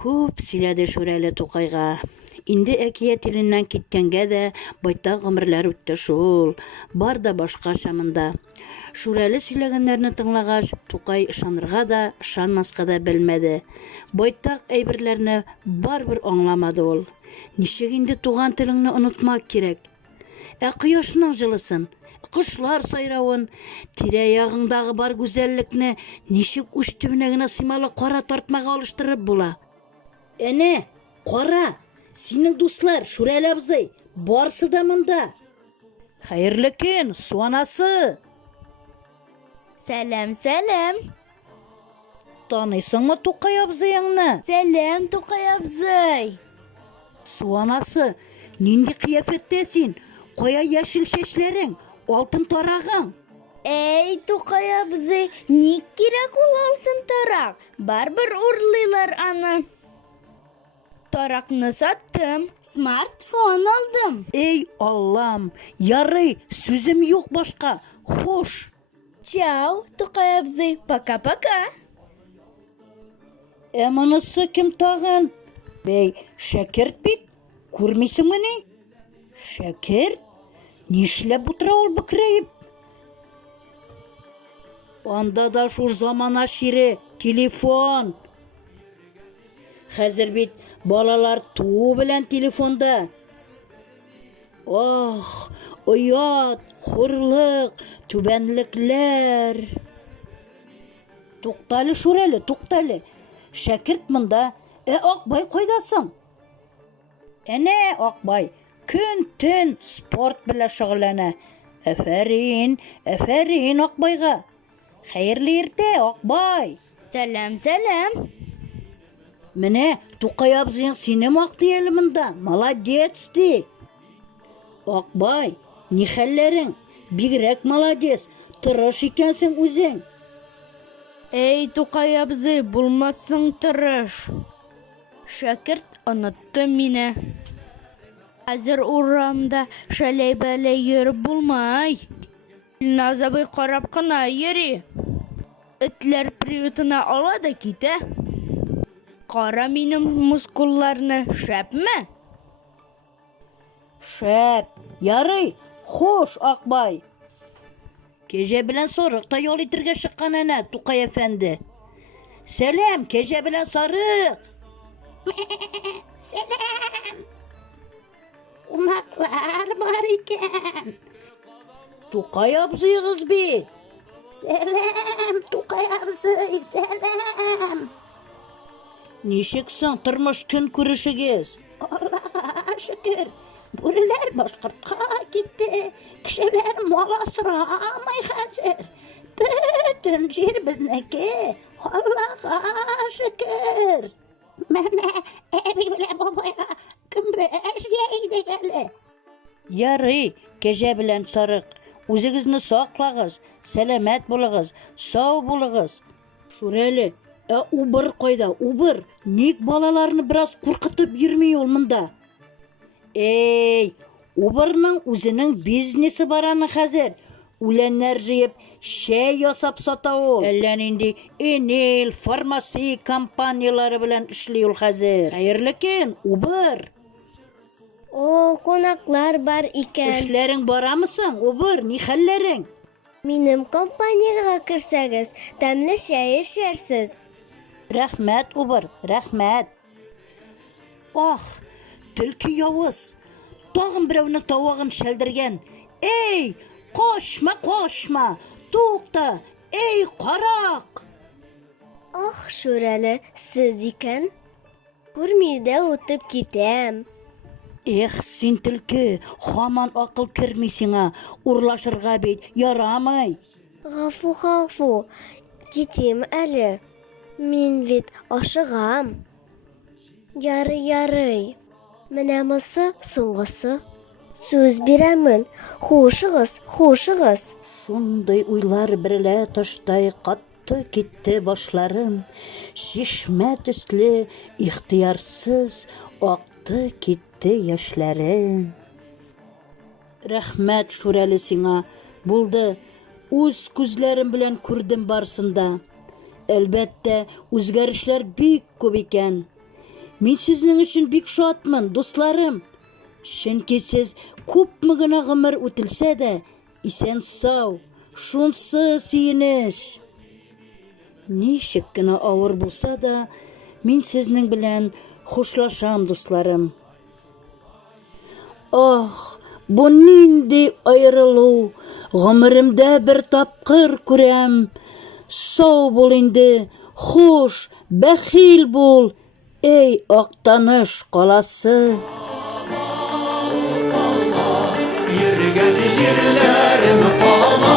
Күп сөйләде Шүрәле Тукайға. Инде әкият иленнән киткәнгә дә байтак гомерләр үтте шул. Бар да башка шамында. Шүрәле сөйләгәннәрне тыңлагач, Тукай ышанырга да, ышанмаска да белмәде. Байтак әйберләрне барбер аңламады ул. Ничек инде туган телеңне онытмак кирәк? Кояшның җылысын, кошлар сайравын, тирә-ягыңдагы бар гүзәллекне ничек уч төбенә генә сыймалы кара тартмага алыштырып була? Әнә, кара! Синең дуслар, Шүрәле абзый, барсы да монда. Хәерле көн, су анасы. Сәлам, сәлам. Таныйсыңмы Тукай абзыеңны? Сәлам, Тукай абзый. Су анасы, нинди кыяфәттә син? Кая яшел чәчләрең, алтын тарагың? Эй, Тукай абзый, ник кирәк ул алтын тарак? Барбер урлыйлар аны. Таракны саттым, смартфон алдым. Эй, Аллам, ярый, сүзем юк башка. Хош. Чао, Тукай абзый, пока-пока. Монысы кем тагын? Бәй, Шәкерт бит, күрмисеңме ни? Шәкерт? Нишләп утыра ул бөкрәеп? Анда да шул замана шире, телефон. Хәзер бит балалар туу белән телефонда. Ох, оят, хурлык, түбәнлекләр. Туктале Шүрәле, туктале. Шәкерт монда, Акбай кайдасың? Әнә Акбай, көн-төн спорт белән шөгыльләнә. Афәрин, афәрин Акбайга. Хәерле иртә, Акбай. Сәлам, сәлам. Менә Тукай абзыең сине мактый әле монда. Молодец ди. Акбай, ни хәлләрең? Бигрәк молодец. Тырыш икәнсең үзең. Эй, Тукай абзый, булмассың тырыш. Шәкерт онытты мине. Хәзер урамда шәләй-бәләй йөреп булмай. Назабый карап кына йөри. Этләр приютына ала да китә. Кара минем мускулларны, шәпме? Шәп, ярый, хош Акбай. Кәҗә белән сарык та ял итергә чыккан әнә Тукай әфәнде. Сәлам, кәҗә белән сарык. Сәлам. Кунаклар бар икән. Тукай абзыегыз бит. Сәлам, Тукай абзый, сәлам. Ничек соң тормыш көн күрешегез? Аллаһка шөкер. Бүреләр башкортка китте. Кешеләр мал асрамый хәзер. Бөтен җир безнеке. Аллаһка шөкер. Менә әби белән бабайга көмбәш йәйдек әле. Ярый, кәҗә белән сарык. Үзегезне саклагыз, сәламәт булыгыз, сау булыгыз. Шүрәле, убыр кайда? Убыр. Ник балаларны бераз куркытып йөрми ул монда? Эй, убырның үзенең бизнесы бар аны хәзер. Үләннәр җыеп, шәй ясап сата ул. Әллә нинди Энел, фармаси компаниялары белән эшли ул хәзер. Хәерле көн, убыр. О, кунаклар бар икән. Эшләрең барамы соң, убыр? Ни хәлләрең? Минем компанияга керсәгез, тәмле шәй эшәрсез. Рәхмәт, убыр, рәхмәт. Ах, төлке явыз. Тагын берәүнең тавагын шәлдергән. Эй, кошма, кошма. Тукта, эй, карак. Ах, Шүрәле, сез икән. Күрмидә үтеп китәм. Эх, син төлке, хаман акыл керми сиңа. Урлашырга бит ярамый. Гафу, гафу. Китим әле. Мин бит ашыгам. Ярый. Менә мосы соңгысы. Сүз бирәмен. Хушыгыз. Шундай уйлар берлә таштай катты китте башларым. Шишмә төсле, ихтыярсыз акты китте яшьләрем. Рәхмәт Шүрәле сиңа. Булды. Үз күзләрем белән күрдем барсында. Әлбәттә, үзгәрешләр бик күп икән. Мин сезнең өчен бик шатмын, дусларым. Чөнки сез күпме генә гомер үтелсә дә, исән сау, шунсы сөенеш. Ничек кенә авыр булса да, мин сезнең белән хушлашам, дусларым. Ах, бу нинди аерылу, гомеремдә бер тапкыр күрәм. Сау бул инде, хуш, бәхил бул, эй Актаныш каласы. Йөргән җирләрем кала,